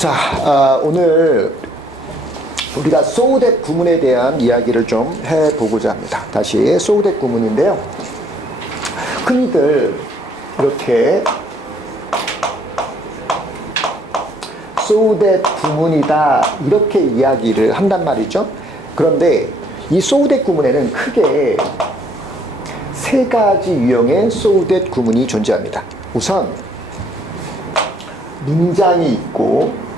자, 오늘 우리가 소우댓 구문에 대한 이야기를 좀 해보고자 합니다. 다시 소우댓 구문인데요. 흔히들 이렇게 소우댓 구문이다 이렇게 이야기를 한단 말이죠. 그런데 이 소우댓 구문에는 크게 세 가지 유형의 소우댓 구문이 존재합니다. 우선 문장이 있고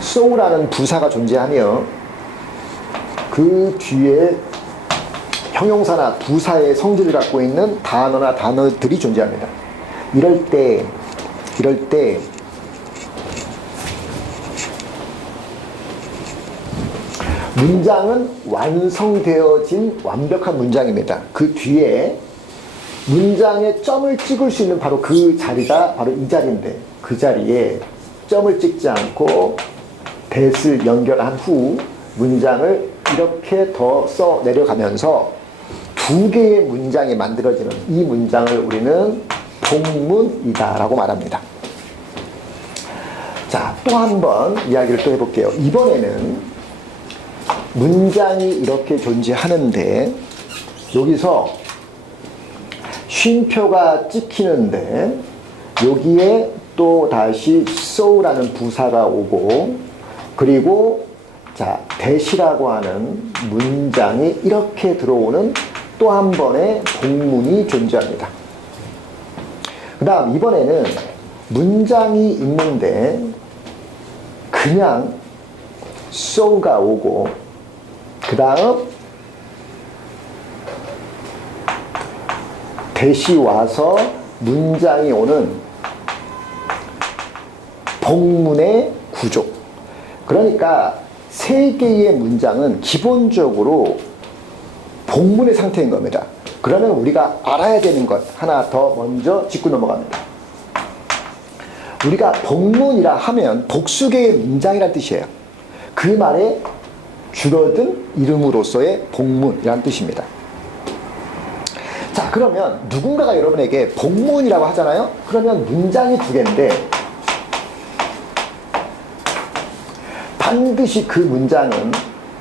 so라는 부사가 존재하며 그 뒤에 형용사나 부사의 성질을 갖고 있는 단어나 단어들이 존재합니다. 이럴 때 문장은 완성되어진 완벽한 문장입니다. 그 뒤에 문장에 점을 찍을 수 있는 바로 그 자리가 바로 이 자리인데, 그 자리에 점을 찍지 않고 that을 연결한 후 문장을 이렇게 더 써 내려가면서 두 개의 문장이 만들어지는 이 문장을 우리는 복문이다 라고 말합니다. 자, 또 한 번 이야기를 또 해볼게요. 이번에는 문장이 이렇게 존재하는데 여기서 쉼표가 찍히는데 여기에 또 다시 so라는 부사가 오고 그리고 자, that이라고 하는 문장이 이렇게 들어오는 또 한 번의 복문이 존재합니다. 그 다음 이번에는 문장이 있는데 그냥 so가 오고 그 다음 that이 와서 문장이 오는 복문의 구조. 그러니까 세 개의 문장은 기본적으로 복문의 상태인 겁니다. 그러면 우리가 알아야 되는 것 하나 더 먼저 짚고 넘어갑니다. 우리가 복문이라 하면 복수계의 문장이란 뜻이에요. 그 말에 줄어든 이름으로서의 복문이란 뜻입니다. 자, 그러면 누군가가 여러분에게 복문이라고 하잖아요. 그러면 문장이 두 개인데 반드시 그 문장은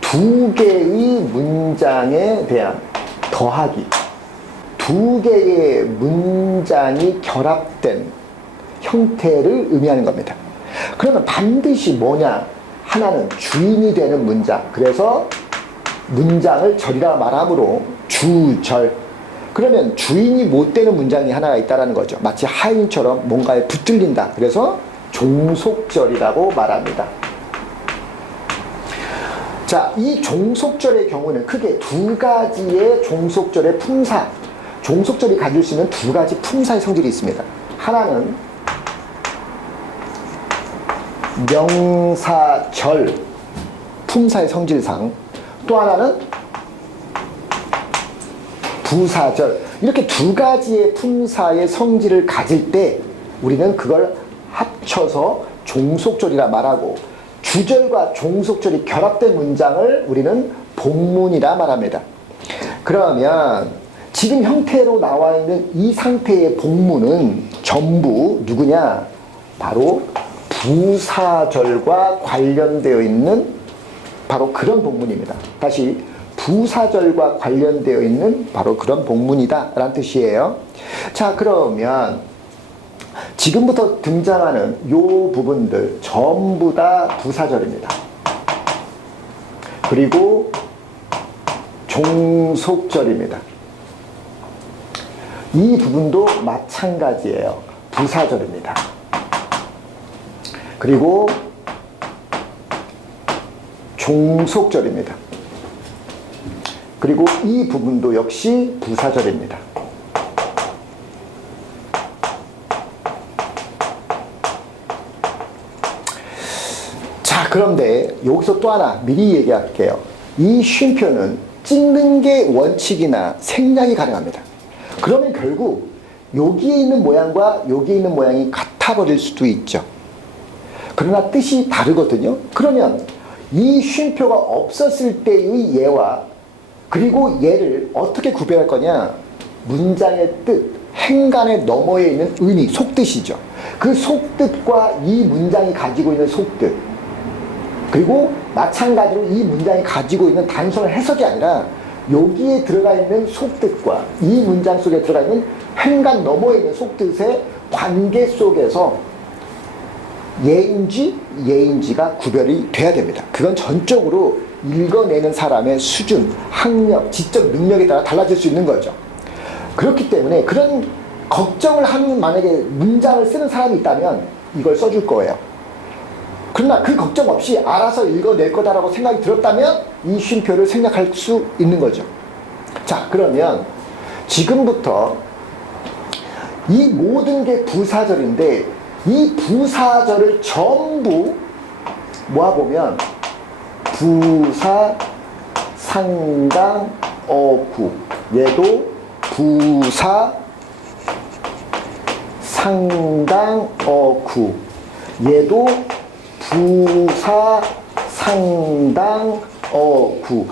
두 개의 문장에 대한 더하기, 두 개의 문장이 결합된 형태를 의미하는 겁니다. 그러면 반드시 뭐냐? 하나는 주인이 되는 문장. 그래서 문장을 절이라 말하므로 주절. 그러면 주인이 못 되는 문장이 하나가 있다는 거죠. 마치 하인처럼 뭔가에 붙들린다. 그래서 종속절이라고 말합니다. 자, 이 종속절의 경우는 크게 두 가지의 종속절의 품사, 종속절이 가질 수 있는 두 가지 품사의 성질이 있습니다. 하나는 명사절 품사의 성질상, 또 하나는 부사절. 이렇게 두 가지의 품사의 성질을 가질 때 우리는 그걸 합쳐서 종속절이라 말하고, 주절과 종속절이 결합된 문장을 우리는 복문이라 말합니다. 그러면 지금 형태로 나와 있는 이 상태의 복문은 전부 누구냐? 바로 부사절과 관련되어 있는 바로 그런 복문입니다. 다시 부사절과 관련되어 있는 바로 그런 복문이다 라는 뜻이에요. 자, 그러면 지금부터 등장하는 요 부분들 전부 다 부사절입니다. 그리고 종속절입니다. 이 부분도 마찬가지예요. 부사절입니다. 그리고 종속절입니다. 그리고 이 부분도 역시 부사절입니다. 자, 그런데 여기서 또 하나 미리 얘기할게요. 이 쉼표는 찍는 게 원칙이나 생략이 가능합니다. 그러면 결국 여기에 있는 모양과 여기에 있는 모양이 같아버릴 수도 있죠. 그러나 뜻이 다르거든요. 그러면 이 쉼표가 없었을 때의 얘와 그리고 얘를 어떻게 구별할 거냐? 문장의 뜻, 행간의 너머에 있는 의미, 속뜻이죠. 그 속뜻과 이 문장이 가지고 있는 속뜻, 그리고 마찬가지로 이 문장이 가지고 있는 단순한 해석이 아니라 여기에 들어가 있는 속뜻과 이 문장 속에 들어가 있는 행간 너머에 있는 속뜻의 관계 속에서 예인지, 예인지가 구별이 돼야 됩니다. 그건 전적으로 읽어내는 사람의 수준, 학력, 지적 능력에 따라 달라질 수 있는 거죠. 그렇기 때문에 그런 걱정을 하는 만약에 문장을 쓰는 사람이 있다면 이걸 써줄 거예요. 그러나 그 걱정 없이 알아서 읽어낼 거다라고 생각이 들었다면 이 쉼표를 생략할 수 있는 거죠. 자, 그러면 지금부터 이 모든 게 부사절인데 이 부사절을 전부 모아보면 부사, 상당, 어구, 얘도 부사, 상당, 어구, 얘도 부사, 상당, 어구.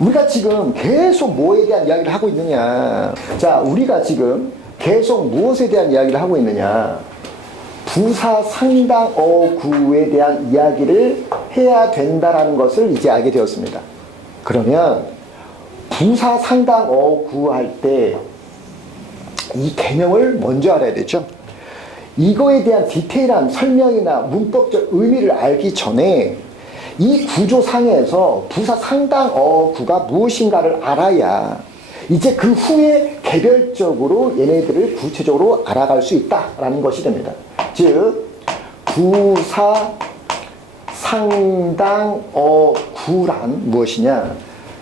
우리가 지금 계속 뭐에 대한 이야기를 하고 있느냐. 자, 우리가 지금 계속 무엇에 대한 이야기를 하고 있느냐. 부사, 상당, 어구에 대한 이야기를 해야 된다라는 것을 이제 알게 되었습니다. 그러면 부사, 상당, 어구 할 때 이 개념을 먼저 알아야 되죠. 이거에 대한 디테일한 설명이나 문법적 의미를 알기 전에 이 구조상에서 부사, 상당, 어구가 무엇인가를 알아야 이제 그 후에 개별적으로 얘네들을 구체적으로 알아갈 수 있다라는 것이 됩니다. 즉 부사, 상당, 어구란 무엇이냐?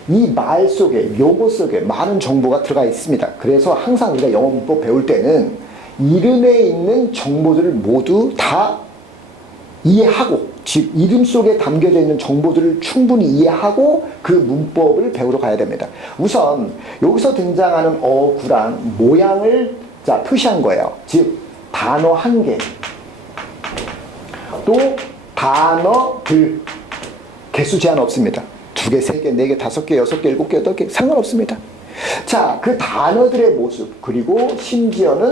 이 말 속에, 요거 속에 많은 정보가 들어가 있습니다. 그래서 항상 우리가 영어 문법 배울 때는 이름에 있는 정보들을 모두 다 이해하고, 즉 이름 속에 담겨져 있는 정보들을 충분히 이해하고 그 문법을 배우러 가야 됩니다. 우선 여기서 등장하는 어구란 모양을 표시한 거예요. 즉 단어 한 개, 또 단어들, 개수 제한 없습니다. 2개, 3개, 4개, 5개, 6개, 7개, 8개 상관없습니다. 자, 그 단어들의 모습, 그리고 심지어는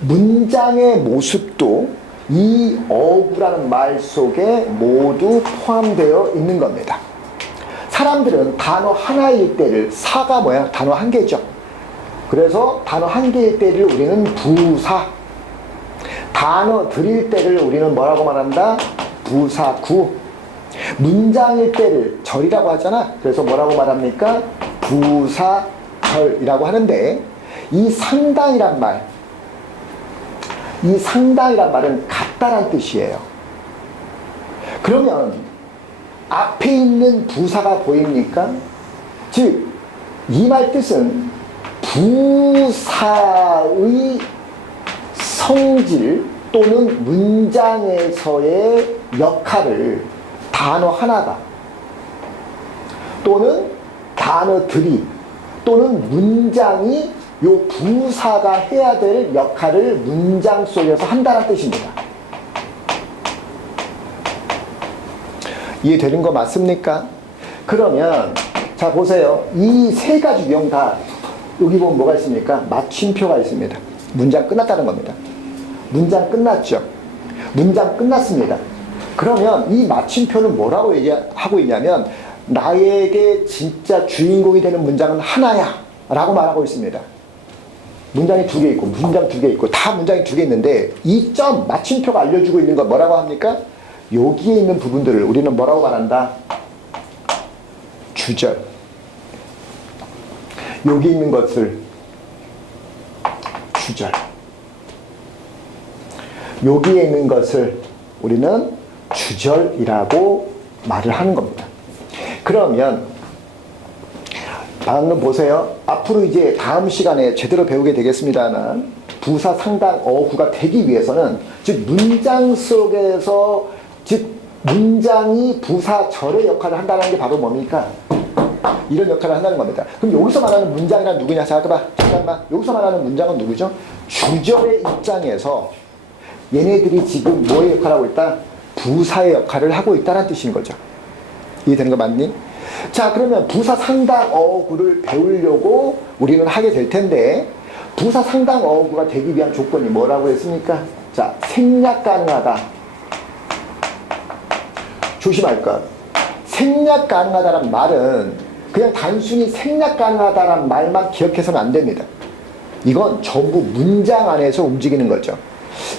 문장의 모습도 이 어구라는 말 속에 모두 포함되어 있는 겁니다. 사람들은 단어 하나일 때를, 사가 뭐야? 단어 한 개죠. 그래서 단어 한 개일 때를 우리는 부사, 단어들일 때를 우리는 뭐라고 말한다? 부사구. 문장일 때를 절이라고 하잖아. 그래서 뭐라고 말합니까? 부사절이라고 하는데, 이 상당이란 말, 이 상당이란 말은 같다란 뜻이에요. 그러면 앞에 있는 부사가 보입니까? 즉, 이 말 뜻은 부사의 성질 또는 문장에서의 역할을 단어 하나가 또는 단어들이 또는 문장이 요 부사가 해야 될 역할을 문장 속에서 한다는 뜻입니다. 이해되는 거 맞습니까? 그러면 자 보세요. 이 세 가지 유형 다 여기 보면 뭐가 있습니까? 마침표가 있습니다. 문장 끝났다는 겁니다. 문장 끝났죠. 문장 끝났습니다. 그러면 이 마침표는 뭐라고 얘기하고 있냐면 나에게 진짜 주인공이 되는 문장은 하나야 라고 말하고 있습니다. 문장이 2개 있고 문장 2개 있고 다 문장이 2개 있는데 이 점 마침표가 알려주고 있는 건 뭐라고 합니까? 여기에 있는 부분들을 우리는 뭐라고 말한다? 주절. 여기 있는 것을 주절. 여기에 있는 것을 우리는 주절이라고 말을 하는 겁니다. 그러면 방금 보세요. 앞으로 이제 다음 시간에 제대로 배우게 되겠습니다만 부사, 상당, 어구가 되기 위해서는 즉 문장 속에서 즉 문장이 부사절의 역할을 한다는 게 바로 뭡니까? 이런 역할을 한다는 겁니다. 그럼 여기서 말하는 문장이란 누구냐? 잠깐만. 여기서 말하는 문장은 누구죠? 주절의 입장에서 얘네들이 지금 뭐의 역할을 하고 있다? 부사의 역할을 하고 있다는 뜻인 거죠. 이해되는 거 맞니? 자, 그러면 부사 상당 어구를 배우려고 우리는 하게 될 텐데, 부사 상당 어구가 되기 위한 조건이 뭐라고 했습니까? 자, 생략 가능하다. 조심할 것. 생략 가능하다는 말은 그냥 단순히 생략 가능하다는 말만 기억해서는 안 됩니다. 이건 전부 문장 안에서 움직이는 거죠.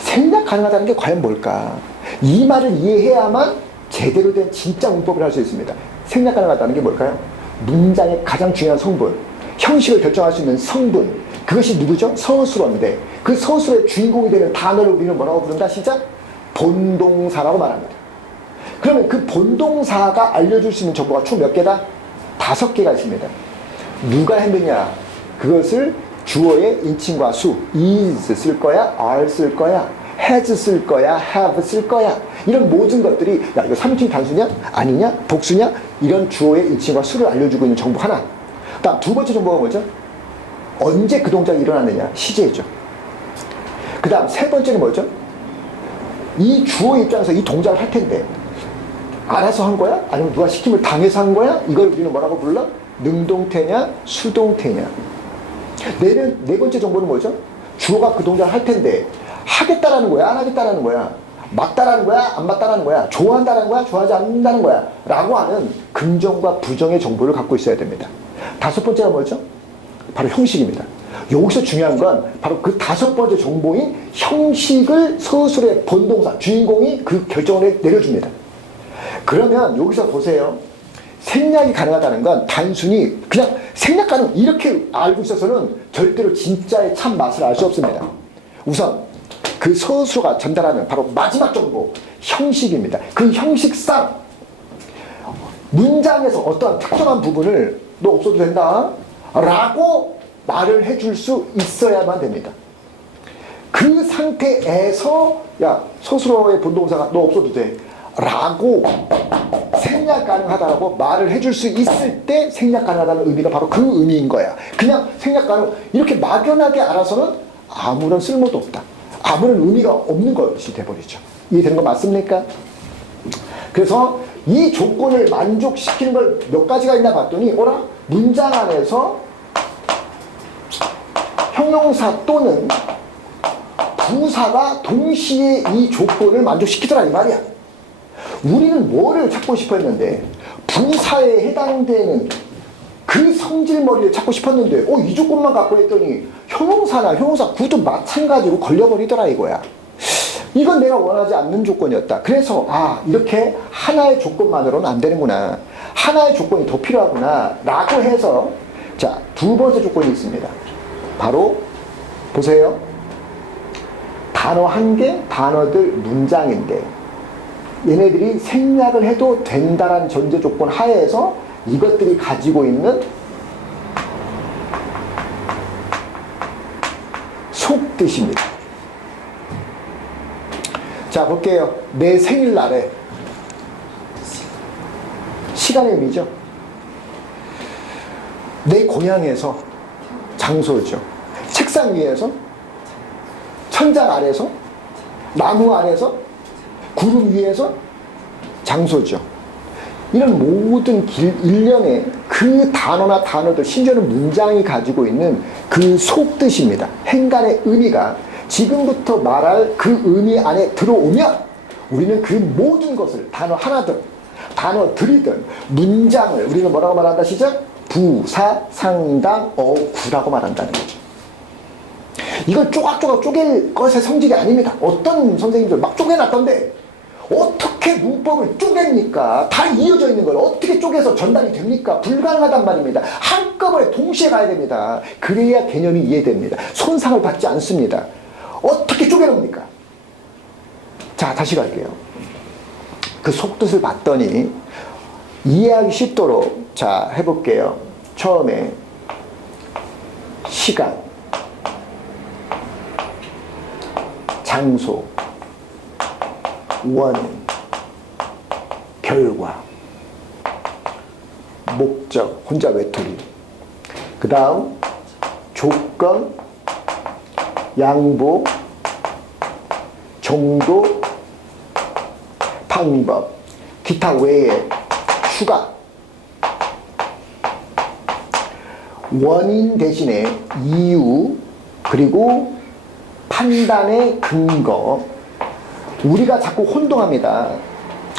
생략 가능하다는 게 과연 뭘까? 이 말을 이해해야만 제대로 된 진짜 문법을 할 수 있습니다. 생략 가능하다는 게 뭘까요? 문장의 가장 중요한 성분, 형식을 결정할 수 있는 성분, 그것이 누구죠? 서술어인데 그 서술의 주인공이 되는 단어를 우리는 뭐라고 부른다? 시작? 본동사라고 말합니다. 그러면 그 본동사가 알려줄 수 있는 정보가 총 몇 개다? 5개가 있습니다. 누가 했느냐? 그것을 주어의 인칭과 수, is 쓸 거야, are 쓸 거야, has 쓸 거야, have 쓸 거야. 이런 모든 것들이 야 이거 3인칭 단수냐? 아니냐? 복수냐? 이런 주어의 인칭과 수를 알려주고 있는 정보 하나. 다음 두 번째 정보가 뭐죠? 언제 그 동작이 일어났느냐? 시제죠. 그 다음 세 번째는 뭐죠? 이 주어 입장에서 이 동작을 할 텐데 알아서 한 거야? 아니면 누가 시킴을 당해서 한 거야? 이걸 우리는 뭐라고 불러? 능동태냐? 수동태냐? 네 번째 정보는 뭐죠? 주어가 그 동작을 할 텐데 하겠다라는 거야? 안 하겠다라는 거야? 맞다라는 거야? 안 맞다라는 거야? 좋아한다라는 거야? 좋아하지 않는다는 거야? 라고 하는 긍정과 부정의 정보를 갖고 있어야 됩니다. 5번째가 뭐죠? 바로 형식입니다. 여기서 중요한 건 바로 그 5번째 정보인 형식을 서술의 본동사, 주인공이 그 결정을 내려줍니다. 그러면 여기서 보세요. 생략이 가능하다는 건 단순히 그냥 생략 가능 이렇게 알고 있어서는 절대로 진짜의 참 맛을 알 수 없습니다. 우선 그 서술어가 전달하는 바로 마지막 정보, 형식입니다. 그 형식상 문장에서 어떠한 특정한 부분을 너 없어도 된다 라고 말을 해줄 수 있어야만 됩니다. 그 상태에서 야 서술어의 본동사가 너 없어도 돼 라고 생략 가능하다라고 말을 해줄 수 있을 때 생략 가능하다는 의미가 바로 그 의미인 거야. 그냥 생략 가능 이렇게 막연하게 알아서는 아무런 쓸모도 없다. 아무런 의미가 없는 것이 돼버리죠. 이해되는 거 맞습니까? 그래서 이 조건을 만족시키는 걸 몇 가지가 있나 봤더니 어라? 문장 안에서 형용사 또는 부사가 동시에 이 조건을 만족시키더라 이 말이야. 우리는 뭐를 찾고 싶어 했는데 부사에 해당되는 그 성질머리를 찾고 싶었는데 이 조건만 갖고 했더니 형용사나 형용사 구도 마찬가지로 걸려버리더라 이거야. 이건 내가 원하지 않는 조건이었다. 그래서 이렇게 하나의 조건만으로는 안 되는구나. 하나의 조건이 더 필요하구나 라고 해서 자, 두 번째 조건이 있습니다. 바로 보세요. 단어 한 개, 단어들 문장인데 얘네들이 생략을 해도 된다라는 전제 조건 하에서 이것들이 가지고 있는 속뜻입니다. 자, 볼게요. 내 생일날에 시간의 의미죠. 내 고향에서 장소죠. 책상 위에서 천장 아래서 나무 아래서 구름 위에서 장소죠. 이런 모든 일련의 그 단어나 단어들 심지어는 문장이 가지고 있는 그 속뜻입니다. 행간의 의미가 지금부터 말할 그 의미 안에 들어오면 우리는 그 모든 것을 단어 하나든 단어들이든 문장을 우리는 뭐라고 말한다 시작? 부사 상당 어구라고 말한다는 거죠. 이걸 쪼각쪼각 쪼갤 것의 성질이 아닙니다. 어떤 선생님들 막 쪼개놨던데 어떻게 문법을 쪼갭니까? 다 이어져 있는 걸 어떻게 쪼개서 전달이 됩니까? 불가능하단 말입니다. 한꺼번에 동시에 가야 됩니다. 그래야 개념이 이해됩니다. 손상을 받지 않습니다. 어떻게 쪼개놓습니까? 자, 다시 갈게요. 그 속뜻을 봤더니 이해하기 쉽도록 자 해볼게요. 처음에 시간, 장소, 원인, 결과, 목적, 혼자 외톨이. 그 다음 조건, 양보, 정도, 방법, 기타 외에 추가, 원인 대신에 이유, 그리고 판단의 근거. 우리가 자꾸 혼동합니다.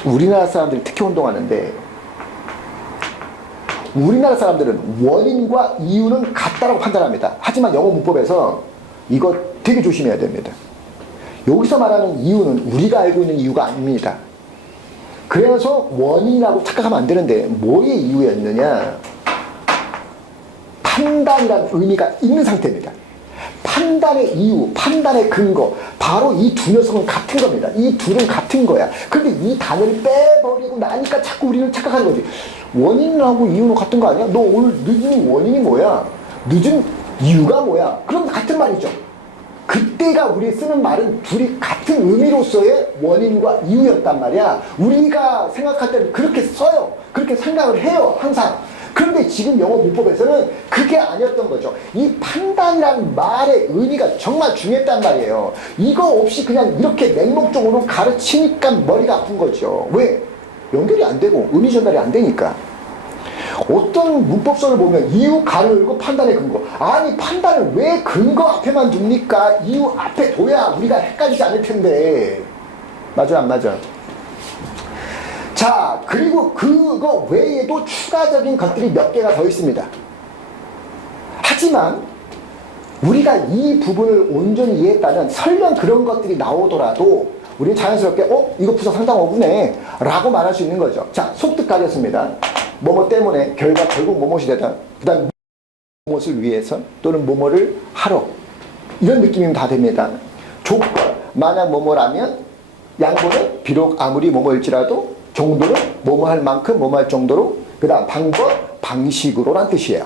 우리나라 사람들이 특히 혼동하는데, 우리나라 사람들은 원인과 이유는 같다라고 판단합니다. 하지만 영어 문법에서 이거 되게 조심해야 됩니다. 여기서 말하는 이유는 우리가 알고 있는 이유가 아닙니다. 그래서 원인이라고 착각하면 안 되는데, 뭐의 이유였느냐? 판단이라는 의미가 있는 상태입니다. 판단의 이유, 판단의 근거, 바로 이 두 녀석은 같은 겁니다. 이 둘은 같은 거야. 그런데 이 단어를 빼버리고 나니까 자꾸 우리는 착각하는 거지. 원인하고 이유는 같은 거 아니야? 너 오늘 늦은 원인이 뭐야? 늦은 이유가 뭐야? 그럼 같은 말이죠. 그때가 우리 쓰는 말은 둘이 같은 의미로서의 원인과 이유였단 말이야. 우리가 생각할 때는 그렇게 써요. 그렇게 생각을 해요, 항상. 그런데 지금 영어 문법에서는 그게 아니었던 거죠. 이 판단이라는 말의 의미가 정말 중요했단 말이에요. 이거 없이 그냥 이렇게 맹목적으로 가르치니까 머리가 아픈 거죠. 왜? 연결이 안 되고 의미 전달이 안 되니까. 어떤 문법서를 보면 이유 가로 열고 판단의 근거. 아니, 판단을 왜 근거 앞에만 둡니까? 이유 앞에 둬야 우리가 헷갈리지 않을 텐데. 맞아, 안 맞아? 자, 그리고 그거 외에도 추가적인 것들이 몇 개가 더 있습니다. 하지만 우리가 이 부분을 온전히 이해했다면 설령 그런 것들이 나오더라도 우리는 자연스럽게 이거 부사 상당 어구네 라고 말할 수 있는 거죠. 자, 속뜻 가렸습니다. 뭐뭐 때문에 결과 결국 뭐뭇이 되다. 그 다음 무엇을 위해서 또는 뭐뭐를 하러, 이런 느낌이면 다 됩니다. 조건, 만약 뭐뭐라면, 양보는 비록 아무리 뭐뭐일지라도, 정도는 뭐뭐 할 만큼 뭐뭐 할 정도로, 그 다음 방법, 방식으로란 뜻이에요.